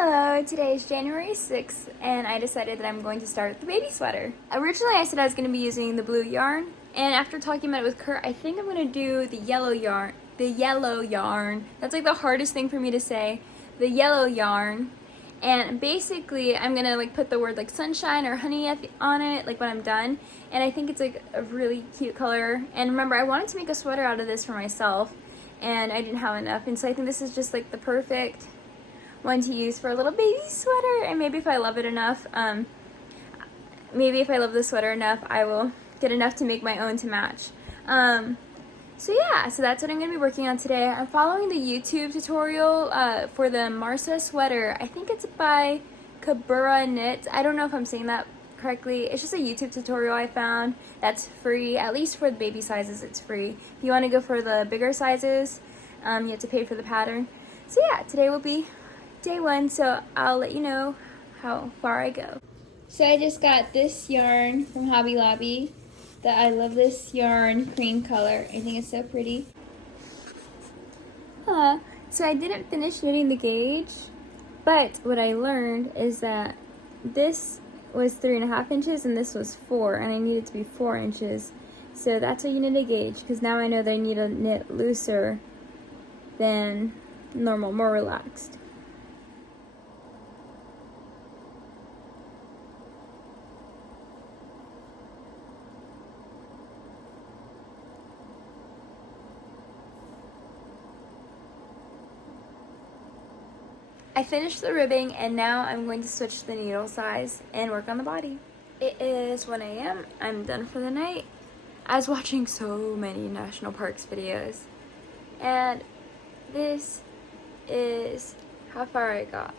Hello, today is January 6th and I decided that I'm going to start the baby sweater. Originally I said I was going to be using the blue yarn, and after talking about it with Kurt, I think I'm going to do the yellow yarn. That's like the hardest thing for me to say. The yellow yarn. And basically I'm going to like put the word like sunshine or honey on it like when I'm done. And I think it's like a really cute color. And remember, I wanted to make a sweater out of this for myself and I didn't have enough. And so I think this is just like the perfect one to use for a little baby sweater. And maybe if I love it enough, maybe if I love the sweater enough, I will get enough to make my own to match. So yeah, so that's what I'm going to be working on today. I'm following the YouTube tutorial for the Marsa Sweater. I think it's by Kaaburaknits. I don't know if I'm saying that correctly. It's just a YouTube tutorial I found that's free. At least for the baby sizes, it's free. If you want to go for the bigger sizes, you have to pay for the pattern. So yeah, today will be day one, so I'll let you know how far I go. So I just got this yarn from Hobby Lobby. I love this yarn, cream color. I think it's so pretty. So I didn't finish knitting the gauge, but what I learned is that this was 3.5 inches and this was 4, and I needed to be 4 inches. So that's how you knit a gauge, because now I know that I need to knit looser than normal, more relaxed. I finished the ribbing and now I'm going to switch the needle size and work on the body. It is 1 a.m. I'm done for the night. I was watching so many national parks videos, and this is how far I got.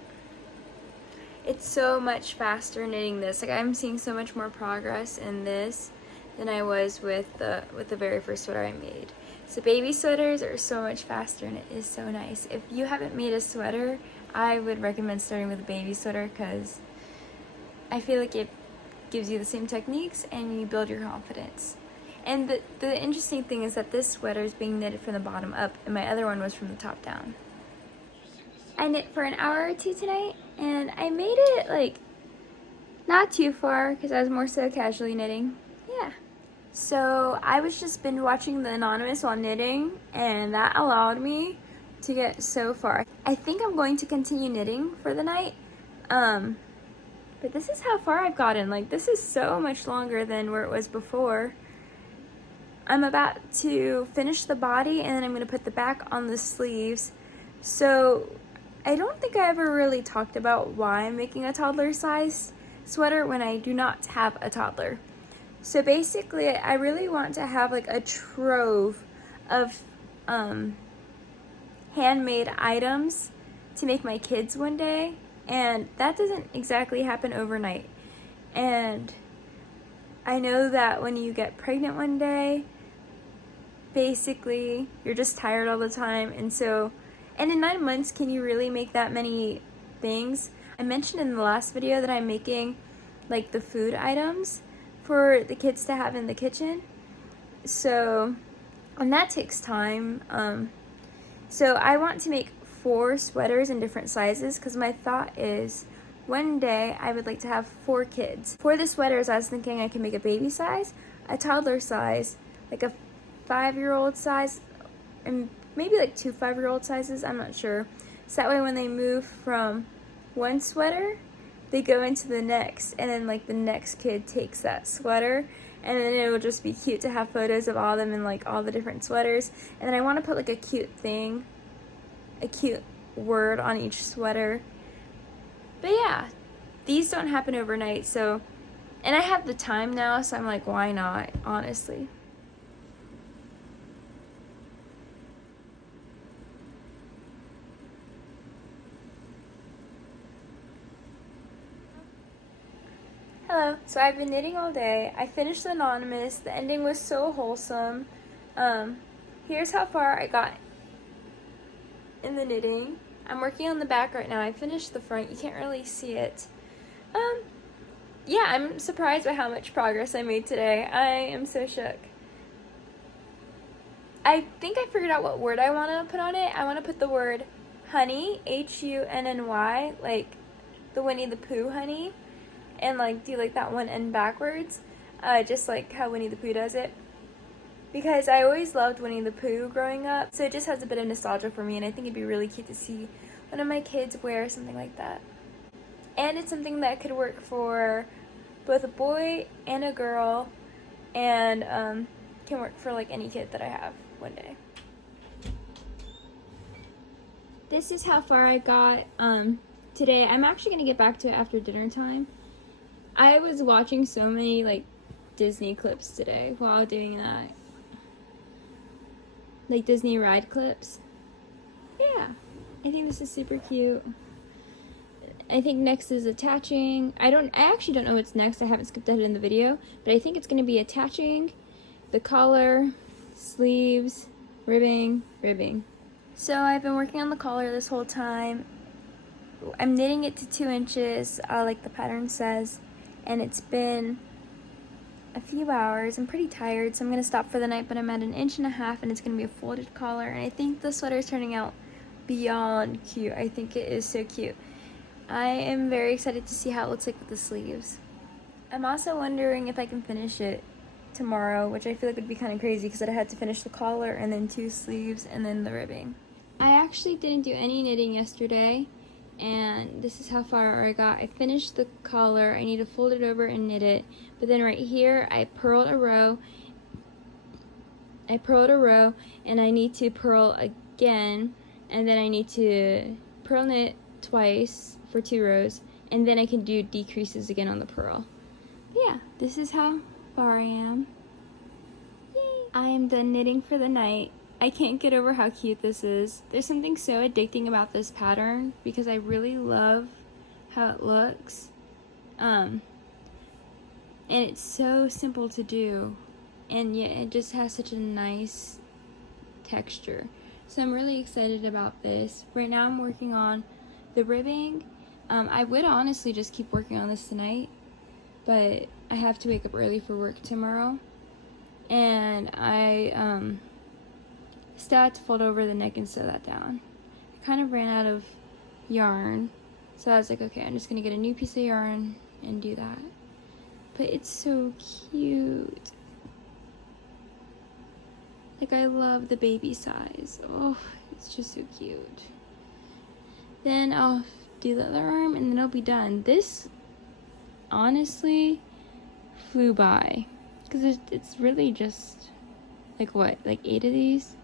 It's so much faster knitting this. Like, I'm seeing so much more progress in this than I was with the very first sweater I made. So baby sweaters are so much faster and it is so nice. If you haven't made a sweater, I would recommend starting with a baby sweater, because I feel like it gives you the same techniques and you build your confidence. And the interesting thing is that this sweater is being knitted from the bottom up and my other one was from the top down. I knit for an hour or two tonight and I made it like not too far because I was more so casually knitting. Yeah. So I was just binge watching The Anonymous while knitting, and that allowed me to get so far. I think I'm going to continue knitting for the night, but this is how far I've gotten. Like, this is so much longer than where it was before. I'm about to finish the body and then I'm going to put the back on the sleeves. So I don't think I ever really talked about why I'm making a toddler size sweater when I do not have a toddler. So basically, I really want to have like a trove of handmade items to make my kids one day, and that doesn't exactly happen overnight. And I know that when you get pregnant one day, basically you're just tired all the time, and in 9 months, can you really make that many things? I mentioned in the last video that I'm making like the food items for the kids to have in the kitchen, and that takes time. So I want to make 4 sweaters in different sizes, because my thought is one day I would like to have 4 kids. For the sweaters, I was thinking I can make a baby size, a toddler size, like a 5-year-old size, and maybe like 2 5-year-old sizes, I'm not sure. So that way when they move from one sweater, they go into the next, and then like the next kid takes that sweater, and then it will just be cute to have photos of all of them in like all the different sweaters. And then I want to put like a cute thing, a cute word on each sweater. But yeah, these don't happen overnight, so, and I have the time now, so I'm like, why not, honestly. Hello. So I've been knitting all day. I finished The Anonymous. The ending was so wholesome. Here's how far I got in the knitting. I'm working on the back right now. I finished the front. You can't really see it. Yeah, I'm surprised by how much progress I made today. I am so shook. I think I figured out what word I want to put on it. I want to put the word honey, Hunny, like the Winnie the Pooh honey, and like do like that one end backwards, just like how Winnie the Pooh does it. Because I always loved Winnie the Pooh growing up, so it just has a bit of nostalgia for me, and I think it'd be really cute to see one of my kids wear something like that. And it's something that could work for both a boy and a girl, and can work for like any kid that I have one day. This is how far I got today. I'm actually going to get back to it after dinner time. I was watching so many like Disney clips today while doing that. Like Disney ride clips. Yeah, I think this is super cute. I think next is attaching. I actually don't know what's next. I haven't skipped ahead in the video, but I think it's going to be attaching the collar, sleeves, ribbing. So I've been working on the collar this whole time. I'm knitting it to 2 inches, like the pattern says, and it's been a few hours. I'm pretty tired, so I'm going to stop for the night, but I'm at 1.5 inches, and it's going to be a folded collar, and I think the sweater is turning out beyond cute. I think it is so cute. I am very excited to see how it looks like with the sleeves. I'm also wondering if I can finish it tomorrow, which I feel like would be kind of crazy because I had to finish the collar and then 2 sleeves and then the ribbing. I actually didn't do any knitting yesterday, and this is how far I got. I finished the collar. I need to fold it over and knit it, but then right here I purled a row, and I need to purl again, and then I need to purl knit twice for 2 rows, and then I can do decreases again on the purl. But yeah, this is how far I am. Yay! I am done knitting for the night. I can't get over how cute this is. There's something so addicting about this pattern because I really love how it looks. And it's so simple to do, and yet it just has such a nice texture. So I'm really excited about this. Right now I'm working on the ribbing. I would honestly just keep working on this tonight, but I have to wake up early for work tomorrow, and I still had to fold over the neck and sew that down. I kind of ran out of yarn, so I was like, okay, I'm just gonna get a new piece of yarn and do that. But it's so cute. Like, I love the baby size. Oh, it's just so cute. Then I'll do the other arm and then it'll be done. This honestly flew by because it's really just like what, like 8 of these?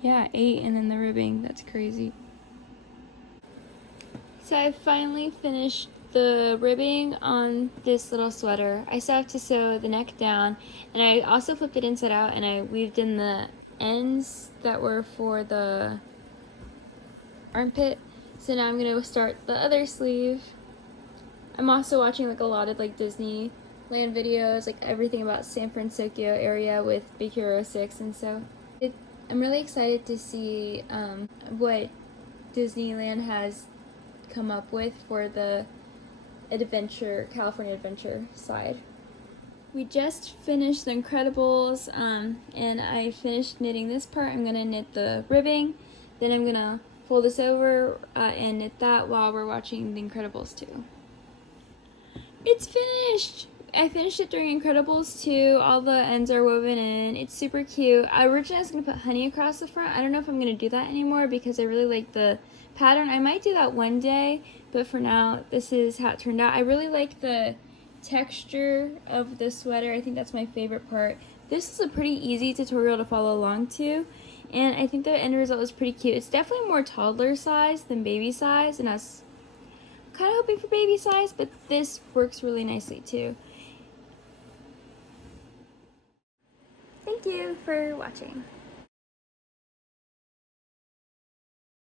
Yeah, 8, and then the ribbing. That's crazy. So I finally finished the ribbing on this little sweater. I still have to sew the neck down, and I also flipped it inside out and I weaved in the ends that were for the armpit. So now I'm gonna start the other sleeve. I'm also watching like a lot of like Disneyland videos, like everything about San Francisco area with Big Hero 6, and so I'm really excited to see what Disneyland has come up with for the California Adventure side. We just finished the Incredibles, and I finished knitting this part. I'm gonna knit the ribbing, then I'm gonna fold this over and knit that while we're watching the Incredibles 2. It's finished! I finished it during Incredibles 2. All the ends are woven in. It's super cute. I originally was going to put honey across the front. I don't know if I'm going to do that anymore because I really like the pattern. I might do that one day, but for now, this is how it turned out. I really like the texture of the sweater. I think that's my favorite part. This is a pretty easy tutorial to follow along to, and I think the end result is pretty cute. It's definitely more toddler size than baby size, and I was kind of hoping for baby size, but this works really nicely too. Thank you for watching.